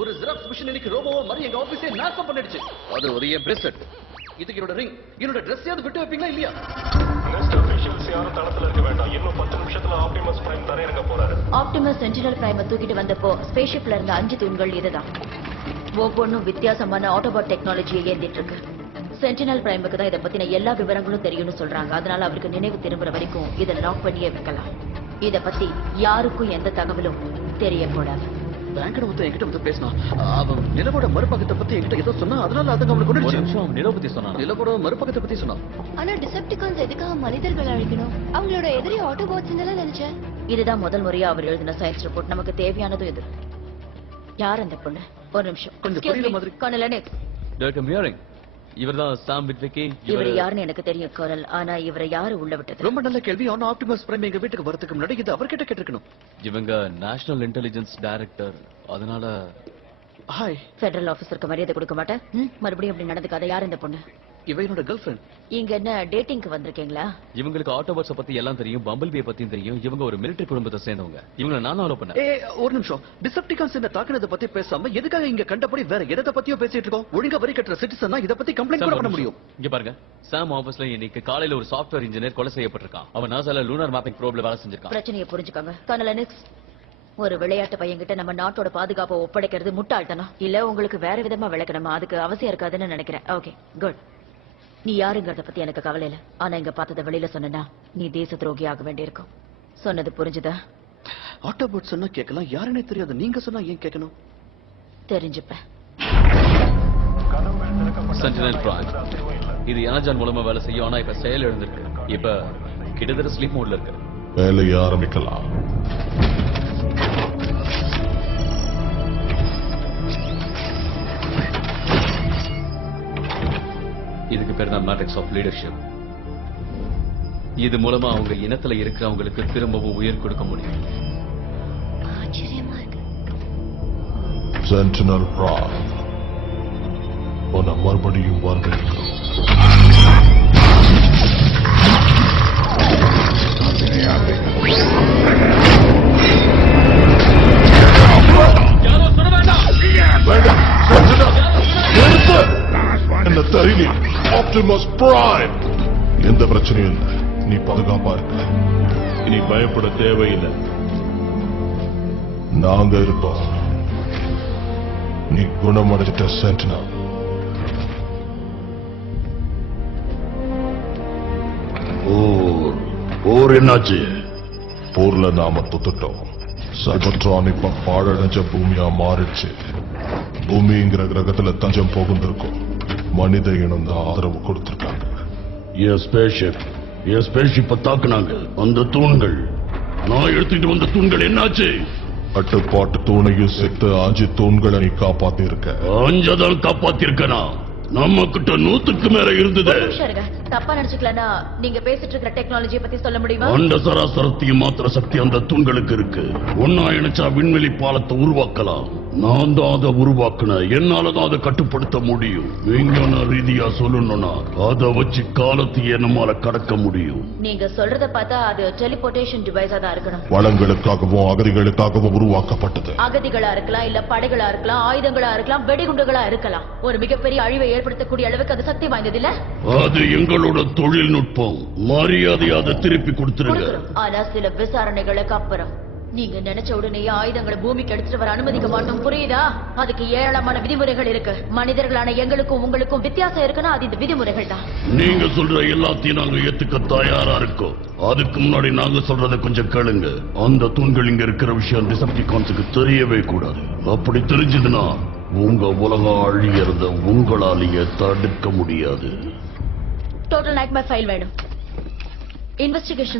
ஒரு xerox machine இன்னைக்கு ரோபோவா மாதிரி எங்க ஆபீஸே நாசம் பண்ணிடுச்சு. அது ஒரு என் பிரேஸ்லெட், இதுக்கு என்னோட ரிங், என்னோட ட்ரெஸ் யாவது விட்டு வைப்பீங்களா இல்லையா? நெக்ஸ்ட் அபிஷியல்ஸ் யாரும் தளத்துல இருக்க வேண்டாம். இன்னும் 10 நிமிஷத்துல ஆப்டிமஸ் பிரைம் தரையிறங்க போறாரு. ஆப்டிமஸ் சென்டினல் பிரைமை தூக்கிட்டு வந்தப்போ ஸ்பேஸ்ஷிப்ல இருந்த 5 தூண்கள் இதுதான். ஒவ்வொன்றும் வித்தியாசமான ஆட்டோபாட் டெக்னாலஜியை ஏந்திட்டு இருக்கு. சென்டினல் பிரைமுக்கு தான் இதை பத்தின எல்லா விவரங்களும் தெரியும்னு சொல்றாங்க. அதனால அவருக்கு நினைவு திரும்புற வரைக்கும் இதை லாக் பண்ணியே வைக்கலாம். இதை பத்தி யாருக்கும் எந்த தகவலும் தெரியக்கூடாது. பேங்கர் வந்து என்கிட்ட வந்து பேசினா, அவன் நிலவோட மறுபக்கத்தை பத்தி என்கிட்ட ஏதோ சொன்னா, அதனால அதுங்க அவனுக்கு கொண்டுடுச்சு. அவன் நிலவு பத்தி சொன்னான். நிலவோட மறுபக்கத்தை பத்தி சொன்னான். ஆனா டிசெப்டிகான்ஸ் எதுக்காக மனிதர்கள் அழிக்கணும்? அவங்களோட எதிரி ஆட்டோபாட்ஸ் நினைச்சேன். இதுதான் முதல் முறையா அவர் எழுதின சயின்ஸ் ரிப்போர்ட். நமக்கு தேவையானதும் இது. யார் அந்த பொண்ணு? ஒரு நிமிஷம். கொஞ்சம் புரியல மாதிரி. Kernel next. டாக்டர் மியரிங், இவர்தான் சாம் விட்விக்கி. இவர் யாருன்னு எனக்கு தெரியும் கர்னல். ஆனா இவரை யாரு உள்ள விட்டது? ரொம்ப நல்ல கேள்வி. ஆனா ஆப்டிமஸ் பிரைம் எங்க வீட்டுக்கு வரதுக்கு முன்னாடி இது அவர்கிட்ட கேட்டிருக்கணும். இவங்க நேஷனல் இன்டெலிஜென்ஸ் டைரக்டர். அதனால ஹாய். ஃபெடரல் ஆபீசருக்கு மரியாதை கொடுக்க மாட்டேன். மறுபடியும் அப்படி நடந்துக்காத. யார் இந்த பொண்ணு? இவ என்னோட கேர்ள் ஃப்ரெண்ட். இங்க என்ன டேட்டிங்க்கு வந்திருக்கீங்களா? இவங்களுக்கு ஆட்டோபாட்ஸ பத்தி எல்லாம் தெரியும், பம்பிள் பீ பத்தியும் தெரியும். இவங்க ஒரு மிலிட்டரி குடும்பத்தை சேர்ந்தவங்க. இவங்களை நான் ஃபாலோ பண்ணேன். ஒரு நிமிஷம். டிசெப்டிகான்ஸ் என்ன தாக்குனத பத்தி பேசாம எதுக்காக இங்க கண்டபடி வேற எதை பத்தியோ பேசிட்டு இருக்கோம்? ஒழுங்கா வரி கட்டுற சிட்டிசன் இத பத்தி கம்ப்ளைண்ட் கூட பண்ண முடியும். இங்க பாருங்க, சாம் ஆபீஸ்ல இன்னைக்கு காலையில ஒரு சாஃப்ட்வேர் இன்ஜினியர் கொலை செய்யப்பட்டிருக்கான். அவன் நாசால லூனார் மேப்பிங் ப்ரோப்ல வேலை செஞ்சிருக்கான். பிரச்சனையை புரிஞ்சுக்கோங்க கர்னல் நெக்ஸ்ட். ஒரு விளையாட்டு பையன்கிட்ட நம்ம நாட்டோட பாதுகாப்பை ஒப்படைக்கிறது முட்டாள்தனம். இல்ல உங்களுக்கு வேற விதமா விளக்கணுமா? அதுக்கு அவசியம் இருக்காதுன்னு நினைக்கிறேன். Okay good. நீ யாருங்கிறத பத்தி எனக்கு கவலை இல்ல. ஆனா இங்க பார்த்தத வெளியில சொன்னா நீ தேச துரோகி ஆக வேண்டியிருக்கும். சொன்னது புரிஞ்சுதா? ஆட்டோபாட் சொன்னா கேட்கலாம், யாருன்னே தெரியாது. நீங்க சொன்னா ஏன் கேட்கணும்? தெரிஞ்சுப்பேன். சென்டினல் பிரைம் இது எனர்ஜான் மூலமா வேலை செய்யும். ஆனா இப்ப செயல் எழுந்திருக்கு. இப்ப கிட்டத்தட்ட ஸ்லீப் மோட்ல இருக்கு. வேலையை ஆரம்பிக்கலாம். இதுக்கு பேர் தான் மேட்ரிக்ஸ் ஆஃப் லீடர்ஷிப். இது மூலமா அவங்க இனத்துல இருக்கிறவங்களுக்கு திரும்பவும் உயிர் கொடுக்க முடியும். ஆச்சரியமா இருக்கு. சென்டினல் பிரைம் உன்னை மறுபடியும் வரவேற்கிறோம். என்ன தரிணி ஆப்டிமஸ் பிரைம். எந்த பிரச்சனையும் இல்லை. நீ பாதுகாப்பா இருக்க. இனி பயப்பட தேவையில்லை. நாங்க இருப்போம். நீ குணமடைஞ்சிட்ட சென்டினல். போர் என்னாச்சு? போர்ல நாம தொத்துட்டோம். சைபர்ட்ரான் இப்ப பாழடைஞ்ச பூமியா மாறிடுச்சு. பூமிங்கிற கிரகத்துல தஞ்சம் போகுந்திருக்கும். மனித இனம் தான் ஆதரவு கொடுத்திருக்காங்க. என் ஸ்பேஸ்ஷிப்பை தாக்குனாங்க. அந்த தூண்கள், நான் எடுத்துட்டு வந்த தூண்கள் என்னாச்சு? கட்டுப்பாட்டு தூணையும் செத்து 5 தூண்களை நீ காப்பாத்தி இருக்க. 5 தான் காப்பாத்திருக்கனா? நம்ம கிட்ட 100க்கு மேல இருந்தது. தப்பா நினைச்சுக்கலனா நீங்க பேசிட்டு இருக்கிற டெக்னாலஜியை பத்தி சொல்ல முடியுமா? அந்த சராசரத்தையும் மாத்திர சக்தி அந்த தூண்களுக்கு இருக்கு. ஒன்னா இணைச்சா விண்வெளி பாலத்தை உருவாக்கலாம். நான் தான் அதை உருவாக்குன. என்னாலதான் அதை கட்டுப்படுத்த முடியும். விஞ்ஞான ரீதியா சொல்லணும்னா அதை வச்சு காலத்தையே நம்மால கடக்க முடியும். நீங்க சொல்றத பார்த்தா அது டெலிபோர்டேஷன் டிவைஸா தான் இருக்கணும். வளங்களுக்காகவும் அகதிகளுக்காகவும் உருவாக்கப்பட்டது. அகதிகளா இருக்கலாம், இல்ல படைகளா இருக்கலாம், ஆயுதங்களா இருக்கலாம், வெடிகுண்டுகளா இருக்கலாம். ஒரு மிகப்பெரிய அழிவை ஏற்படுத்தக்கூடிய அளவுக்கு அது சக்தி வாய்ந்தது இல்ல. அது எங்களோட தொழில்நுட்பம். மரியாதையா அதை திருப்பி கொடுத்துருங்க. ஆனா சில விசாரணைகளுக்கு அப்புறம் நீங்க நினைச்ச உடனே ஆயுதங்களை பூமிக்கு எடுத்துட்டு வர அனுமதிக்க மாட்டோம். புரியுதா? அதுக்கு ஏராளமான விதிமுறைகள் இருக்கு. மனிதர்களான எங்களுக்கும் உங்களுக்கும் வித்தியாசம் இருக்குன்னா அது இந்த விதிமுறைகள் தான். நீங்க சொல்ற எல்லாத்தையும் நாங்க ஏத்துக்க தயாரா இருக்கோம். அதுக்கு முன்னாடி நாங்க சொல்றத கொஞ்சம் கேளுங்க. அந்த தூண்கள் இங்க இருக்கிற விஷயம் டிசெப்டிகான்ஸுக்கு தெரியவே கூடாது. அப்படி தெரிஞ்சதுன்னா உங்க உலகம் அழியறத உங்களாலேயே தடுக்க முடியாது. டோட்டல் நைட்மேர் ஃபைல் வேணும். இன்வெஸ்டிகேஷன்